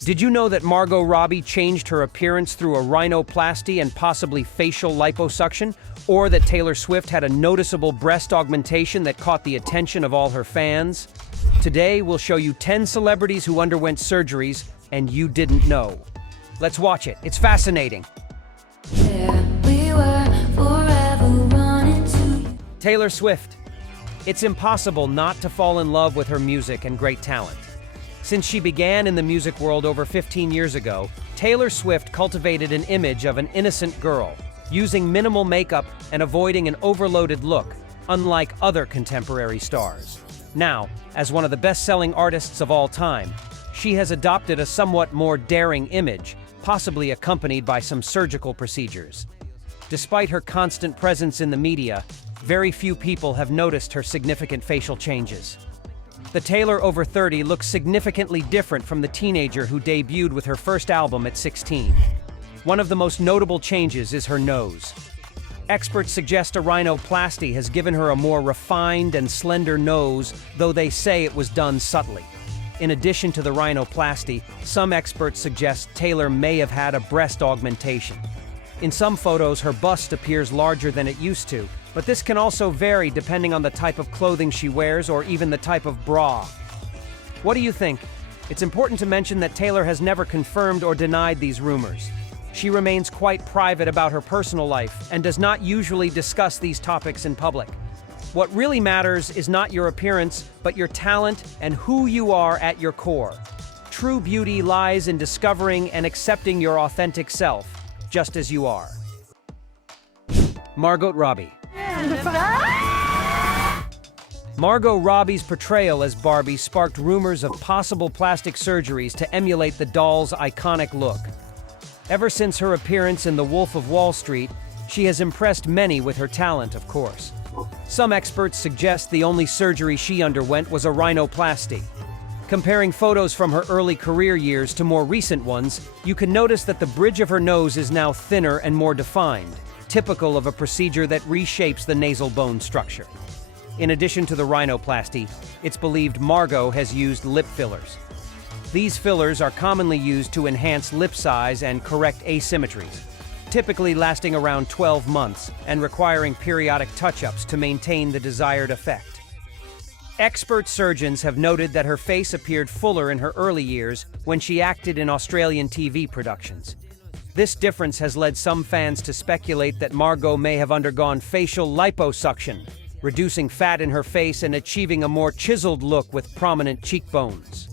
Did you know that Margot Robbie changed her appearance through a rhinoplasty and possibly facial liposuction? Or that Taylor Swift had a noticeable breast augmentation that caught the attention of all her fans? Today, we'll show you 10 celebrities who underwent surgeries and you didn't know. Let's watch it. It's fascinating. Taylor Swift. It's impossible not to fall in love with her music and great talent. Since she began in the music world over 15 years ago, Taylor Swift cultivated an image of an innocent girl, using minimal makeup and avoiding an overloaded look, unlike other contemporary stars. Now, as one of the best-selling artists of all time, she has adopted a somewhat more daring image, possibly accompanied by some surgical procedures. Despite her constant presence in the media, very few people have noticed her significant facial changes. The Taylor over 30 looks significantly different from the teenager who debuted with her first album at 16. One of the most notable changes is her nose. Experts suggest a rhinoplasty has given her a more refined and slender nose, though they say it was done subtly. In addition to the rhinoplasty, some experts suggest Taylor may have had a breast augmentation. In some photos, her bust appears larger than it used to, but this can also vary depending on the type of clothing she wears or even the type of bra. What do you think? It's important to mention that Taylor has never confirmed or denied these rumors. She remains quite private about her personal life and does not usually discuss these topics in public. What really matters is not your appearance, but your talent and who you are at your core. True beauty lies in discovering and accepting your authentic self, just as you are. Margot Robbie. Margot Robbie's portrayal as Barbie sparked rumors of possible plastic surgeries to emulate the doll's iconic look. Ever since her appearance in The Wolf of Wall Street, she has impressed many with her talent, of course. Some experts suggest the only surgery she underwent was a rhinoplasty. Comparing photos from her early career years to more recent ones, you can notice that the bridge of her nose is now thinner and more defined, typical of a procedure that reshapes the nasal bone structure. In addition to the rhinoplasty, it's believed Margot has used lip fillers. These fillers are commonly used to enhance lip size and correct asymmetries, typically lasting around 12 months and requiring periodic touch-ups to maintain the desired effect. Expert surgeons have noted that her face appeared fuller in her early years when she acted in Australian TV productions. This difference has led some fans to speculate that Margot may have undergone facial liposuction, reducing fat in her face and achieving a more chiseled look with prominent cheekbones.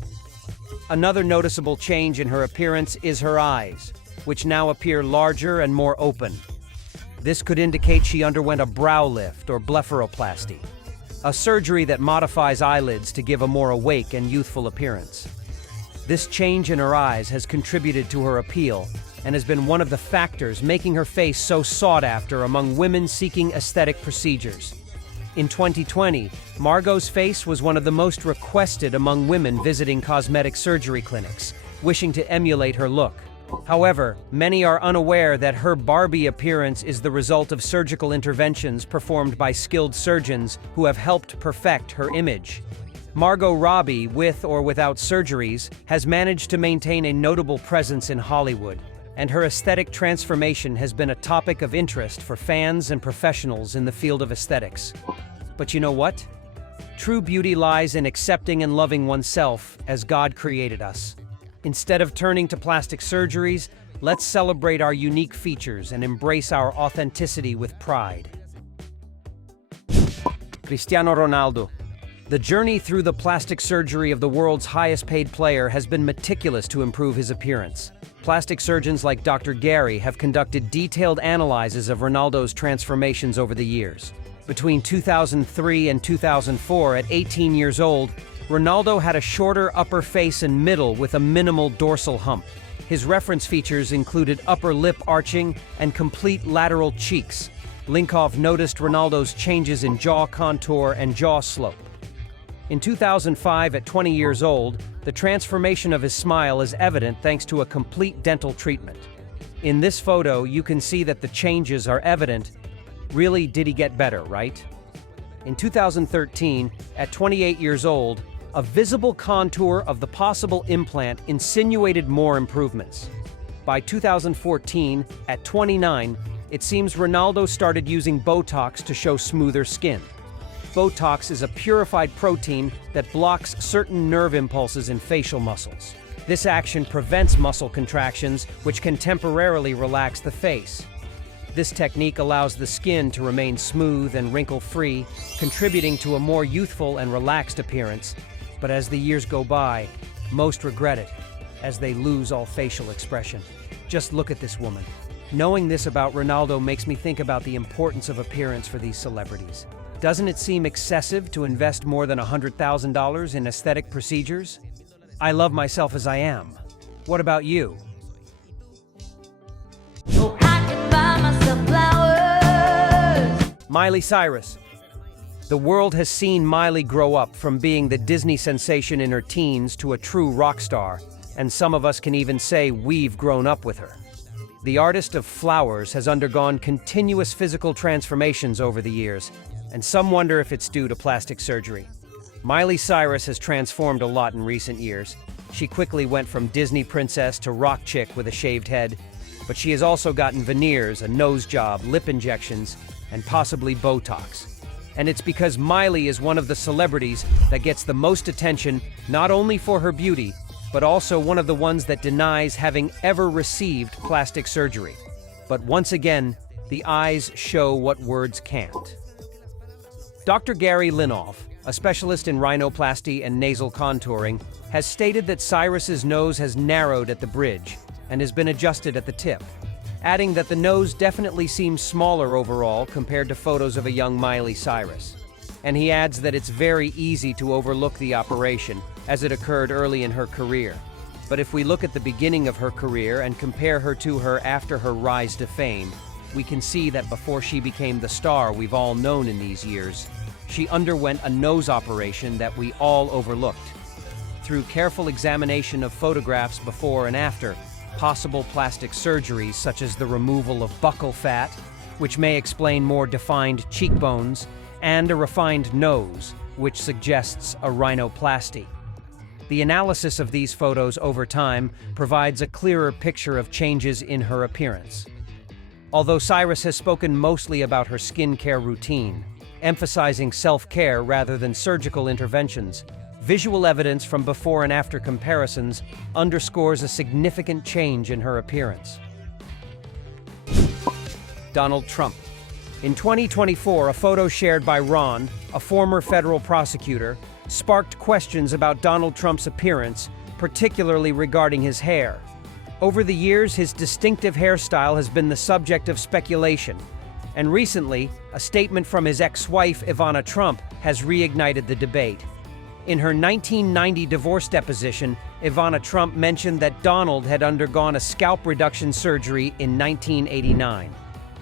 Another noticeable change in her appearance is her eyes, which now appear larger and more open. This could indicate she underwent a brow lift or blepharoplasty, a surgery that modifies eyelids to give a more awake and youthful appearance. This change in her eyes has contributed to her appeal and has been one of the factors making her face so sought after among women seeking aesthetic procedures. In 2020, Margot's face was one of the most requested among women visiting cosmetic surgery clinics, wishing to emulate her look. However, many are unaware that her Barbie appearance is the result of surgical interventions performed by skilled surgeons who have helped perfect her image. Margot Robbie, with or without surgeries, has managed to maintain a notable presence in Hollywood, and her aesthetic transformation has been a topic of interest for fans and professionals in the field of aesthetics. But you know what? True beauty lies in accepting and loving oneself as God created us. Instead of turning to plastic surgeries, let's celebrate our unique features and embrace our authenticity with pride. Cristiano Ronaldo. The journey through the plastic surgery of the world's highest-paid player has been meticulous to improve his appearance. Plastic surgeons like Dr. Gary have conducted detailed analyses of Ronaldo's transformations over the years. Between 2003 and 2004, at 18 years old, Ronaldo had a shorter upper face and middle with a minimal dorsal hump. His reference features included upper lip arching and complete lateral cheeks. Linkoff noticed Ronaldo's changes in jaw contour and jaw slope. In 2005, at 20 years old, the transformation of his smile is evident thanks to a complete dental treatment. In this photo, you can see that the changes are evident. Really, did he get better, right? In 2013, at 28 years old, a visible contour of the possible implant insinuated more improvements. By 2014, at 29, it seems Ronaldo started using Botox to show smoother skin. Botox is a purified protein that blocks certain nerve impulses in facial muscles. This action prevents muscle contractions, which can temporarily relax the face. This technique allows the skin to remain smooth and wrinkle-free, contributing to a more youthful and relaxed appearance. But as the years go by, most regret it, as they lose all facial expression. Just look at this woman. Knowing this about Ronaldo makes me think about the importance of appearance for these celebrities. Doesn't it seem excessive to invest more than $100,000 in aesthetic procedures? I love myself as I am. What about you? Oh, I can buy myself flowers. Miley Cyrus. The world has seen Miley grow up from being the Disney sensation in her teens to a true rock star, and some of us can even say we've grown up with her. The artist of Flowers has undergone continuous physical transformations over the years, and some wonder if it's due to plastic surgery. Miley Cyrus has transformed a lot in recent years. She quickly went from Disney princess to rock chick with a shaved head, but she has also gotten veneers, a nose job, lip injections, and possibly Botox. And it's because Miley is one of the celebrities that gets the most attention, not only for her beauty, but also one of the ones that denies having ever received plastic surgery. But once again, the eyes show what words can't. Dr. Gary Linoff, a specialist in rhinoplasty and nasal contouring, has stated that Cyrus's nose has narrowed at the bridge and has been adjusted at the tip, adding that the nose definitely seems smaller overall compared to photos of a young Miley Cyrus. And he adds that it's very easy to overlook the operation, as it occurred early in her career. But if we look at the beginning of her career and compare her to her after her rise to fame, we can see that before she became the star we've all known in these years, she underwent a nose operation that we all overlooked. Through careful examination of photographs before and after, possible plastic surgeries such as the removal of buccal fat, which may explain more defined cheekbones, and a refined nose, which suggests a rhinoplasty. The analysis of these photos over time provides a clearer picture of changes in her appearance. Although Cyrus has spoken mostly about her skincare routine, emphasizing self-care rather than surgical interventions, visual evidence from before and after comparisons underscores a significant change in her appearance. Donald Trump. In 2024, a photo shared by Ron, a former federal prosecutor, sparked questions about Donald Trump's appearance, particularly regarding his hair. Over the years, his distinctive hairstyle has been the subject of speculation, and recently, a statement from his ex-wife, Ivana Trump, has reignited the debate. In her 1990 divorce deposition, Ivana Trump mentioned that Donald had undergone a scalp reduction surgery in 1989.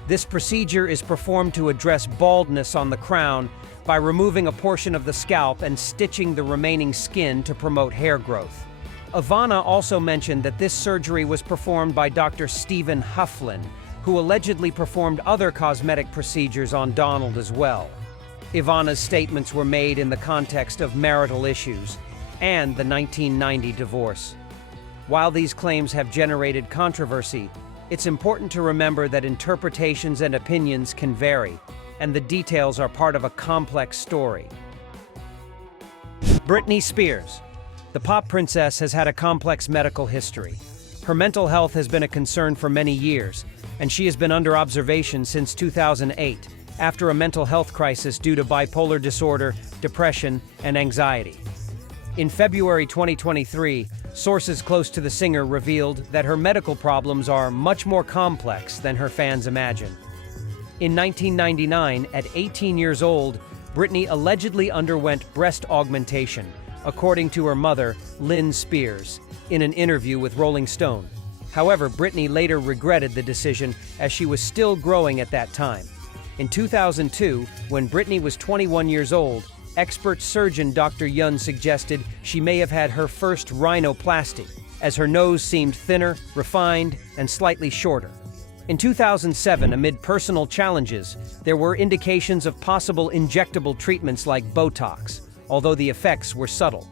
This procedure is performed to address baldness on the crown by removing a portion of the scalp and stitching the remaining skin to promote hair growth. Ivana also mentioned that this surgery was performed by Dr. Stephen Hufflin, who allegedly performed other cosmetic procedures on Donald as well. Ivana's statements were made in the context of marital issues and the 1990 divorce. While these claims have generated controversy, it's important to remember that interpretations and opinions can vary, and the details are part of a complex story. Britney Spears. The pop princess has had a complex medical history. Her mental health has been a concern for many years, and she has been under observation since 2008, after a mental health crisis due to bipolar disorder, depression, and anxiety. In February 2023, sources close to the singer revealed that her medical problems are much more complex than her fans imagine. In 1999, at 18 years old, Britney allegedly underwent breast augmentation, according to her mother, Lynn Spears, in an interview with Rolling Stone. However, Britney later regretted the decision as she was still growing at that time. In 2002, when Britney was 21 years old, expert surgeon Dr. Yun suggested she may have had her first rhinoplasty, as her nose seemed thinner, refined, and slightly shorter. In 2007, amid personal challenges, there were indications of possible injectable treatments like Botox, although the effects were subtle.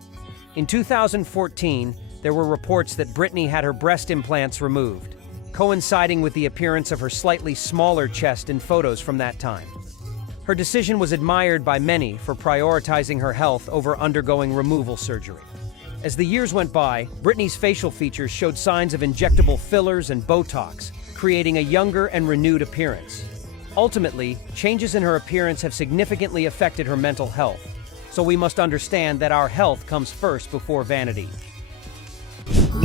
In 2014, there were reports that Britney had her breast implants removed, coinciding with the appearance of her slightly smaller chest in photos from that time. Her decision was admired by many for prioritizing her health over undergoing removal surgery. As the years went by, Britney's facial features showed signs of injectable fillers and Botox, creating a younger and renewed appearance. Ultimately, changes in her appearance have significantly affected her mental health, so we must understand that our health comes first before vanity.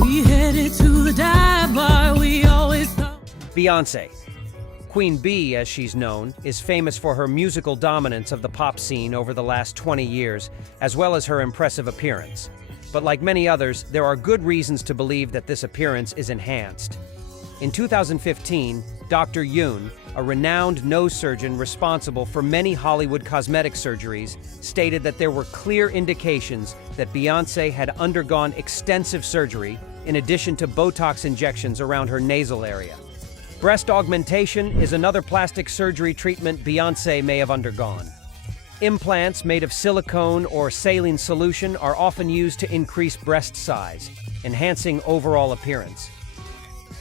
We headed to the dive bar, we always thought. Beyonce. Queen Bee, as she's known, is famous for her musical dominance of the pop scene over the last 20 years, as well as her impressive appearance. But like many others, there are good reasons to believe that this appearance is enhanced. In 2015, Dr. Yoon, a renowned nose surgeon responsible for many Hollywood cosmetic surgeries, stated that there were clear indications that Beyonce had undergone extensive surgery in addition to Botox injections around her nasal area. Breast augmentation is another plastic surgery treatment Beyonce may have undergone. Implants made of silicone or saline solution are often used to increase breast size, enhancing overall appearance.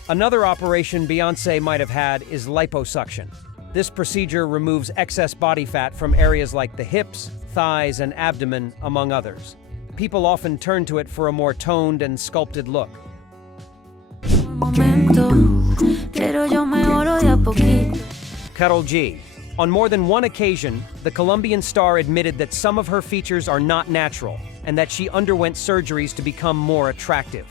Another operation Beyonce might have had is liposuction. This procedure removes excess body fat from areas like the hips, thighs, and abdomen, among others. People often turn to it for a more toned and sculpted look. Karol G. On more than one occasion, the Colombian star admitted that some of her features are not natural and that she underwent surgeries to become more attractive.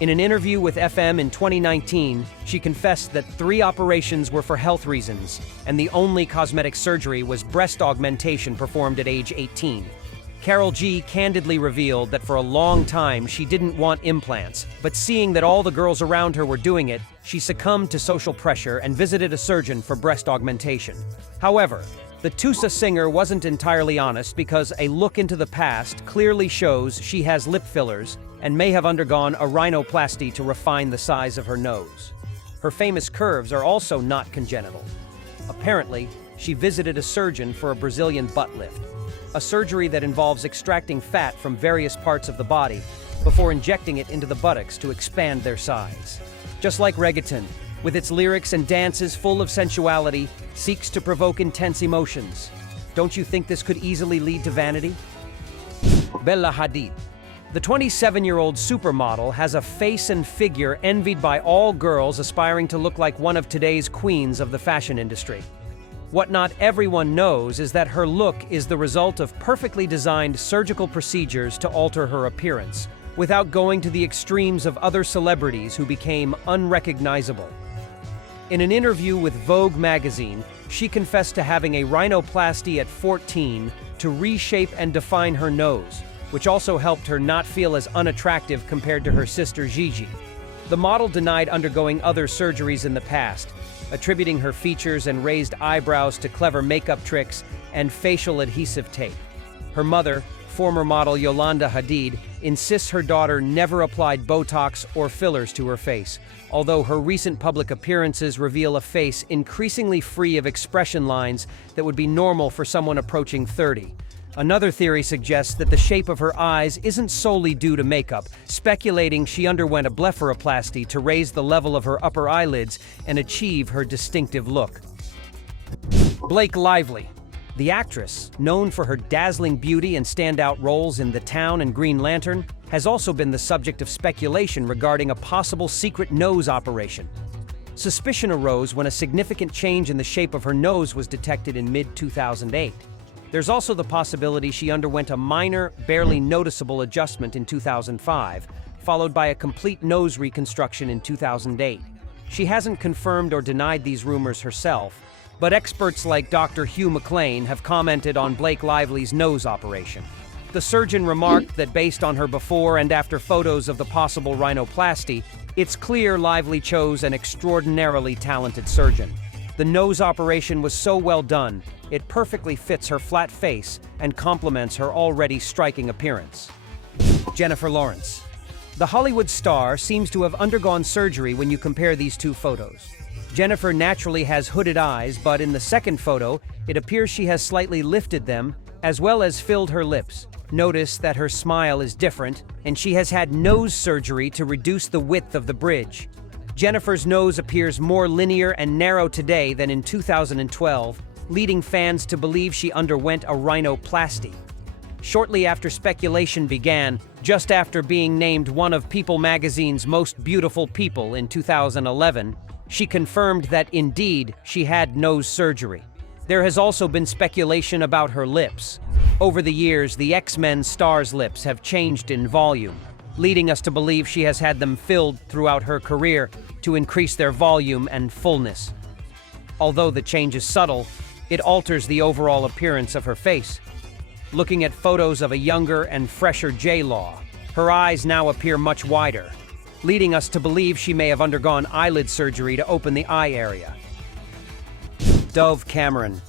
In an interview with FM in 2019, she confessed that 3 operations were for health reasons, and the only cosmetic surgery was breast augmentation performed at age 18. Karol G candidly revealed that for a long time she didn't want implants, but seeing that all the girls around her were doing it, she succumbed to social pressure and visited a surgeon for breast augmentation. However, the Tusa singer wasn't entirely honest because a look into the past clearly shows she has lip fillers and may have undergone a rhinoplasty to refine the size of her nose. Her famous curves are also not congenital. Apparently, she visited a surgeon for a Brazilian butt lift, a surgery that involves extracting fat from various parts of the body before injecting it into the buttocks to expand their size. Just like reggaeton, with its lyrics and dances full of sensuality, seeks to provoke intense emotions. Don't you think this could easily lead to vanity? Bella Hadid. The 27-year-old supermodel has a face and figure envied by all girls aspiring to look like one of today's queens of the fashion industry. What not everyone knows is that her look is the result of perfectly designed surgical procedures to alter her appearance, without going to the extremes of other celebrities who became unrecognizable. In an interview with Vogue magazine, she confessed to having a rhinoplasty at 14 to reshape and define her nose, which also helped her not feel as unattractive compared to her sister Gigi. The model denied undergoing other surgeries in the past, attributing her features and raised eyebrows to clever makeup tricks and facial adhesive tape. Her mother, former model Yolanda Hadid, insists her daughter never applied Botox or fillers to her face, although her recent public appearances reveal a face increasingly free of expression lines that would be normal for someone approaching 30. Another theory suggests that the shape of her eyes isn't solely due to makeup, speculating she underwent a blepharoplasty to raise the level of her upper eyelids and achieve her distinctive look. Blake Lively. The actress, known for her dazzling beauty and standout roles in The Town and Green Lantern, has also been the subject of speculation regarding a possible secret nose operation. Suspicion arose when a significant change in the shape of her nose was detected in mid-2008. There's also the possibility she underwent a minor, barely noticeable adjustment in 2005, followed by a complete nose reconstruction in 2008. She hasn't confirmed or denied these rumors herself, but experts like Dr. Hugh McLean have commented on Blake Lively's nose operation. The surgeon remarked that based on her before and after photos of the possible rhinoplasty, it's clear Lively chose an extraordinarily talented surgeon. The nose operation was so well done, it perfectly fits her flat face and complements her already striking appearance. Jennifer Lawrence. The Hollywood star seems to have undergone surgery when you compare these two photos. Jennifer naturally has hooded eyes, but in the second photo, it appears she has slightly lifted them, as well as filled her lips. Notice that her smile is different, and she has had nose surgery to reduce the width of the bridge. Jennifer's nose appears more linear and narrow today than in 2012, leading fans to believe she underwent a rhinoplasty. Shortly after speculation began, just after being named one of People magazine's most beautiful people in 2011, she confirmed that indeed she had nose surgery. There has also been speculation about her lips. Over the years, the X-Men star's lips have changed in volume, leading us to believe she has had them filled throughout her career to increase their volume and fullness. Although the change is subtle, it alters the overall appearance of her face. Looking at photos of a younger and fresher J-Law, her eyes now appear much wider, leading us to believe she may have undergone eyelid surgery to open the eye area. Dove Cameron.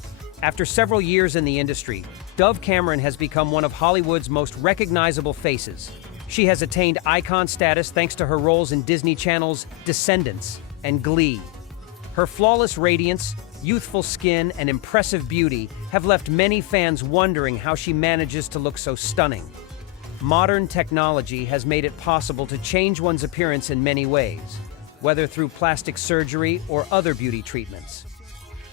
After several years in the industry, Dove Cameron has become one of Hollywood's most recognizable faces. She has attained icon status thanks to her roles in Disney Channel's Descendants and Glee. Her flawless radiance, youthful skin, and impressive beauty have left many fans wondering how she manages to look so stunning. Modern technology has made it possible to change one's appearance in many ways, whether through plastic surgery or other beauty treatments.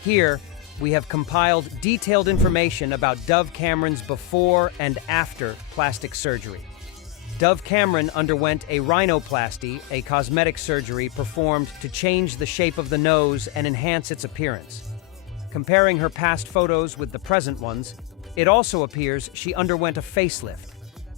Here, we have compiled detailed information about Dove Cameron's before and after plastic surgery. Dove Cameron underwent a rhinoplasty, a cosmetic surgery performed to change the shape of the nose and enhance its appearance. Comparing her past photos with the present ones, it also appears she underwent a facelift.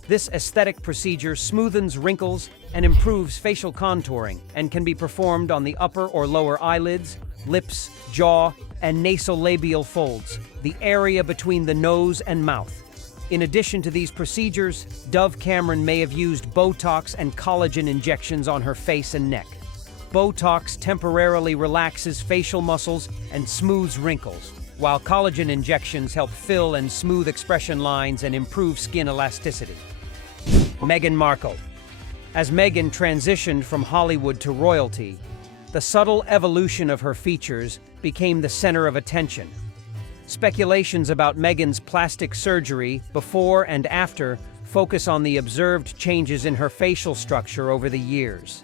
This aesthetic procedure smoothens wrinkles and improves facial contouring and can be performed on the upper or lower eyelids, lips, jaw, and nasolabial folds, the area between the nose and mouth. In addition to these procedures, Dove Cameron may have used Botox and collagen injections on her face and neck. Botox temporarily relaxes facial muscles and smooths wrinkles, while collagen injections help fill and smooth expression lines and improve skin elasticity. Meghan Markle. As Meghan transitioned from Hollywood to royalty, the subtle evolution of her features became the center of attention. Speculations about Meghan's plastic surgery before and after focus on the observed changes in her facial structure over the years.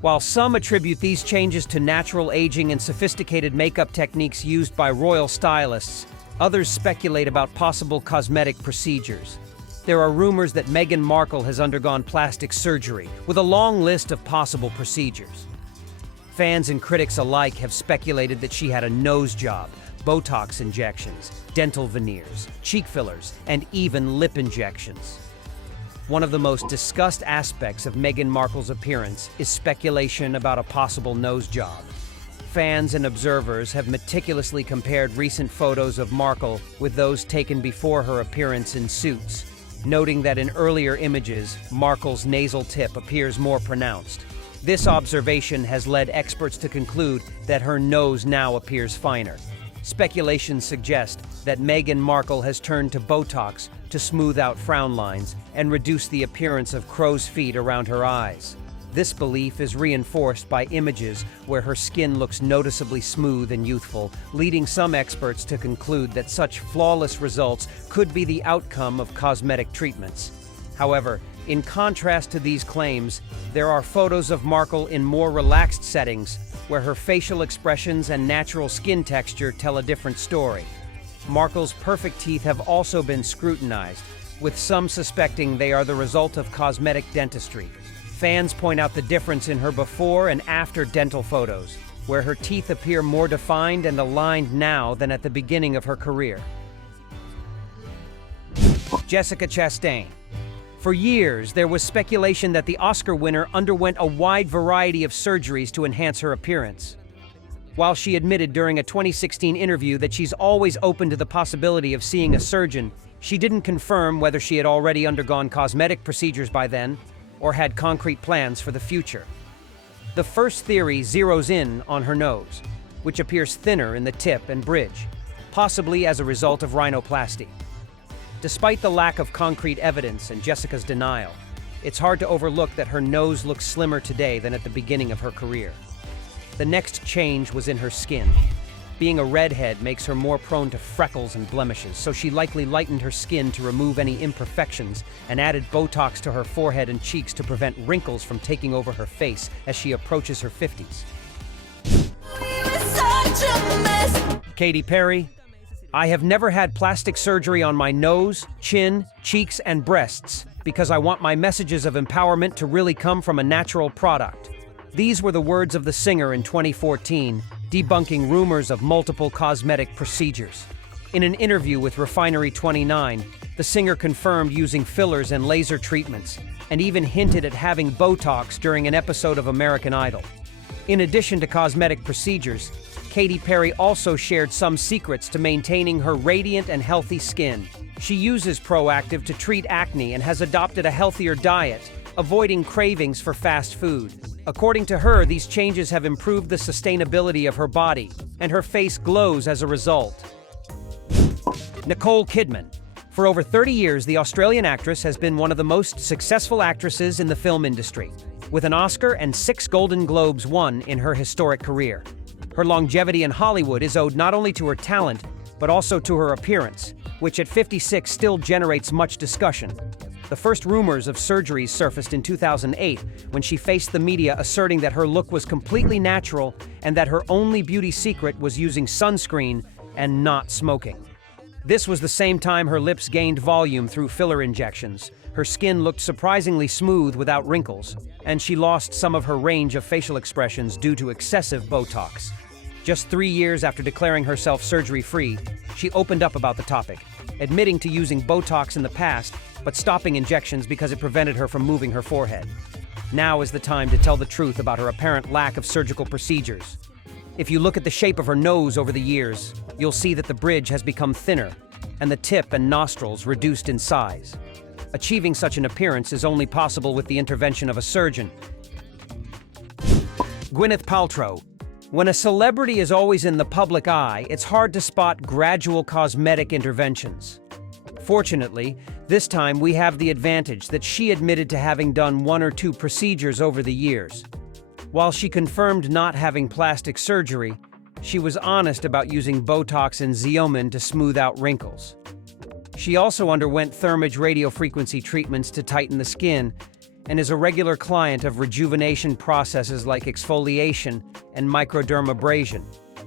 While some attribute these changes to natural aging and sophisticated makeup techniques used by royal stylists, others speculate about possible cosmetic procedures. There are rumors that Meghan Markle has undergone plastic surgery, with a long list of possible procedures. Fans and critics alike have speculated that she had a nose job, Botox injections, dental veneers, cheek fillers, and even lip injections. One of the most discussed aspects of Meghan Markle's appearance is speculation about a possible nose job. Fans and observers have meticulously compared recent photos of Markle with those taken before her appearance in Suits, noting that in earlier images, Markle's nasal tip appears more pronounced. This observation has led experts to conclude that her nose now appears finer. Speculations suggest that Meghan Markle has turned to Botox to smooth out frown lines and reduce the appearance of crow's feet around her eyes. This belief is reinforced by images where her skin looks noticeably smooth and youthful, leading some experts to conclude that such flawless results could be the outcome of cosmetic treatments. However, in contrast to these claims, there are photos of Markle in more relaxed settings where her facial expressions and natural skin texture tell a different story. Markle's perfect teeth have also been scrutinized, with some suspecting they are the result of cosmetic dentistry. Fans point out the difference in her before and after dental photos, where her teeth appear more defined and aligned now than at the beginning of her career. Jessica Chastain. For years, there was speculation that the Oscar winner underwent a wide variety of surgeries to enhance her appearance. While she admitted during a 2016 interview that she's always open to the possibility of seeing a surgeon, she didn't confirm whether she had already undergone cosmetic procedures by then or had concrete plans for the future. The first theory zeroes in on her nose, which appears thinner in the tip and bridge, possibly as a result of rhinoplasty. Despite the lack of concrete evidence and Jessica's denial, it's hard to overlook that her nose looks slimmer today than at the beginning of her career. The next change was in her skin. Being a redhead makes her more prone to freckles and blemishes, so she likely lightened her skin to remove any imperfections and added Botox to her forehead and cheeks to prevent wrinkles from taking over her face as she approaches her 50s. Katy Perry, I have never had plastic surgery on my nose, chin, cheeks, and breasts because I want my messages of empowerment to really come from a natural product. These were the words of the singer in 2014, debunking rumors of multiple cosmetic procedures. In an interview with Refinery29, the singer confirmed using fillers and laser treatments, and even hinted at having Botox during an episode of American Idol. In addition to cosmetic procedures, Katy Perry also shared some secrets to maintaining her radiant and healthy skin. She uses Proactive to treat acne and has adopted a healthier diet, avoiding cravings for fast food. According to her, these changes have improved the sustainability of her body, and her face glows as a result. Nicole Kidman. For over 30 years, the Australian actress has been one of the most successful actresses in the film industry, with an Oscar and 6 Golden Globes won in her historic career. Her longevity in Hollywood is owed not only to her talent, but also to her appearance, which at 56 still generates much discussion. The first rumors of surgeries surfaced in 2008 when she faced the media asserting that her look was completely natural and that her only beauty secret was using sunscreen and not smoking. This was the same time her lips gained volume through filler injections. Her skin looked surprisingly smooth without wrinkles, and she lost some of her range of facial expressions due to excessive Botox. Just 3 years after declaring herself surgery-free, she opened up about the topic, admitting to using Botox in the past, but stopping injections because it prevented her from moving her forehead. Now is the time to tell the truth about her apparent lack of surgical procedures. If you look at the shape of her nose over the years, you'll see that the bridge has become thinner, and the tip and nostrils reduced in size. Achieving such an appearance is only possible with the intervention of a surgeon. Gwyneth Paltrow. When a celebrity is always in the public eye, it's hard to spot gradual cosmetic interventions. Fortunately, this time we have the advantage that she admitted to having done 1 or 2 procedures over the years. While she confirmed not having plastic surgery, she was honest about using Botox and Xeomin to smooth out wrinkles. She also underwent thermage radiofrequency treatments to tighten the skin and is a regular client of rejuvenation processes like exfoliation and microdermabrasion.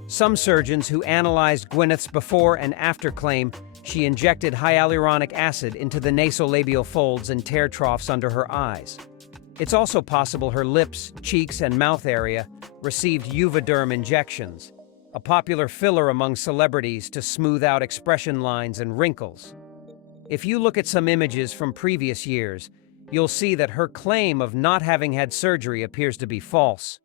Some surgeons who analyzed Gwyneth's before and after claim she injected hyaluronic acid into the nasolabial folds and tear troughs under her eyes. It's also possible her lips, cheeks, and mouth area received Juvederm injections, a popular filler among celebrities to smooth out expression lines and wrinkles. If you look at some images from previous years, you'll see that her claim of not having had surgery appears to be false.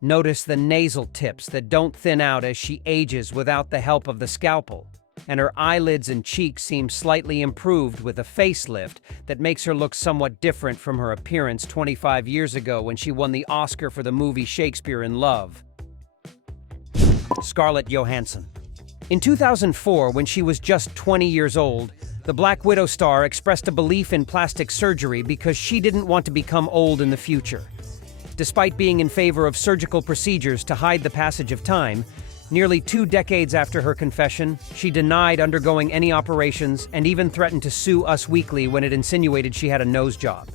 Notice the nasal tips that don't thin out as she ages without the help of the scalpel, and her eyelids and cheeks seem slightly improved with a facelift that makes her look somewhat different from her appearance 25 years ago when she won the Oscar for the movie Shakespeare in Love. Scarlet Johansson. In 2004, when she was just 20 years old, the Black Widow star expressed a belief in plastic surgery because she didn't want to become old in the future. Despite being in favor of surgical procedures to hide the passage of time, nearly 2 decades after her confession, she denied undergoing any operations and even threatened to sue Us Weekly when it insinuated she had a nose job.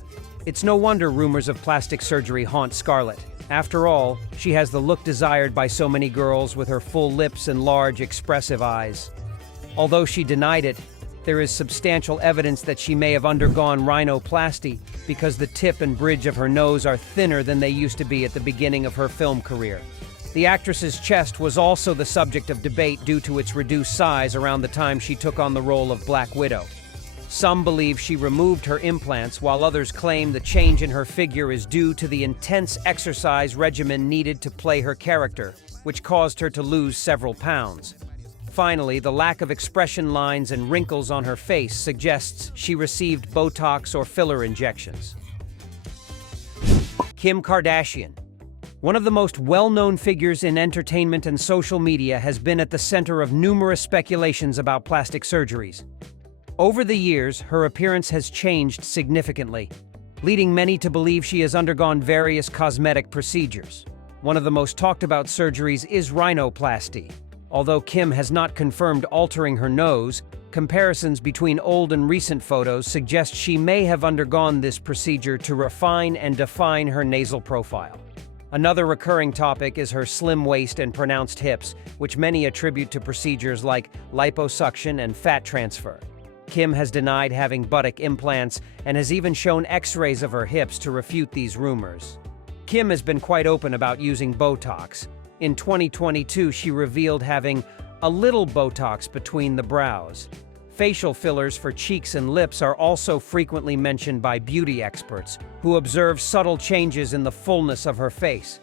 It's no wonder rumors of plastic surgery haunt Scarlett. After all, she has the look desired by so many girls with her full lips and large, expressive eyes. Although she denied it, there is substantial evidence that she may have undergone rhinoplasty because the tip and bridge of her nose are thinner than they used to be at the beginning of her film career. The actress's chest was also the subject of debate due to its reduced size around the time she took on the role of Black Widow. Some believe she removed her implants, while others claim the change in her figure is due to the intense exercise regimen needed to play her character, which caused her to lose several pounds. Finally, the lack of expression lines and wrinkles on her face suggests she received Botox or filler injections. Kim Kardashian. One of the most well-known figures in entertainment and social media has been at the center of numerous speculations about plastic surgeries. Over the years, her appearance has changed significantly, leading many to believe she has undergone various cosmetic procedures. One of the most talked about surgeries is rhinoplasty, Although Kim has not confirmed altering her nose, comparisons between old and recent photos suggest she may have undergone this procedure to refine and define her nasal profile. Another recurring topic is her slim waist and pronounced hips, which many attribute to procedures like liposuction and fat transfer. Kim has denied having buttock implants and has even shown X-rays of her hips to refute these rumors. Kim has been quite open about using Botox. In 2022, she revealed having a little Botox between the brows. Facial fillers for cheeks and lips are also frequently mentioned by beauty experts, who observe subtle changes in the fullness of her face.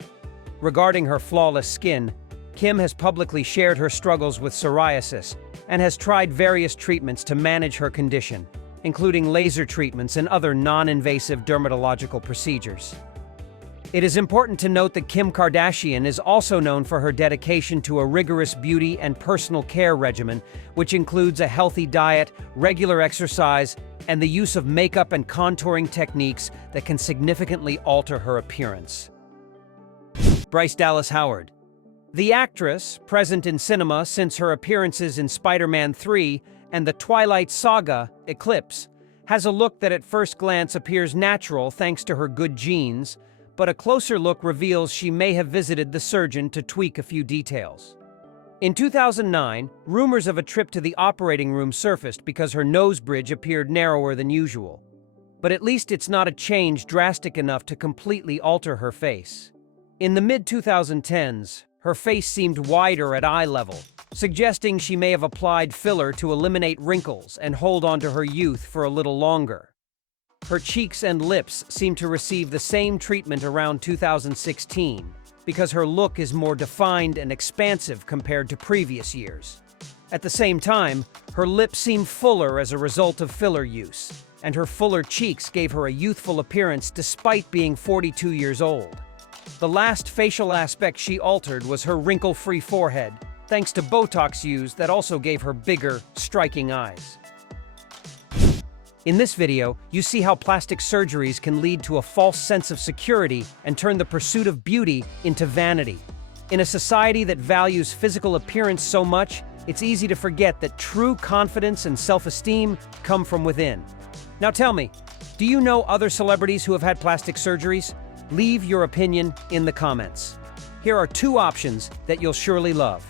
Regarding her flawless skin, Kim has publicly shared her struggles with psoriasis and has tried various treatments to manage her condition, including laser treatments and other non-invasive dermatological procedures. It is important to note that Kim Kardashian is also known for her dedication to a rigorous beauty and personal care regimen, which includes a healthy diet, regular exercise, and the use of makeup and contouring techniques that can significantly alter her appearance. Bryce Dallas Howard. The actress, present in cinema since her appearances in Spider-Man 3 and the Twilight Saga, Eclipse, has a look that at first glance appears natural thanks to her good genes, but a closer look reveals she may have visited the surgeon to tweak a few details. In 2009, rumors of a trip to the operating room surfaced because her nose bridge appeared narrower than usual. But at least it's not a change drastic enough to completely alter her face. In the mid-2010s, her face seemed wider at eye level, suggesting she may have applied filler to eliminate wrinkles and hold on to her youth for a little longer. Her cheeks and lips seem to receive the same treatment around 2016 because her look is more defined and expansive compared to previous years. At the same time, her lips seem fuller as a result of filler use, and her fuller cheeks gave her a youthful appearance despite being 42 years old. The last facial aspect she altered was her wrinkle-free forehead, thanks to Botox use that also gave her bigger, striking eyes. In this video, you see how plastic surgeries can lead to a false sense of security and turn the pursuit of beauty into vanity. In a society that values physical appearance so much, it's easy to forget that true confidence and self-esteem come from within. Now tell me, do you know other celebrities who have had plastic surgeries? Leave your opinion in the comments. Here are two options that you'll surely love.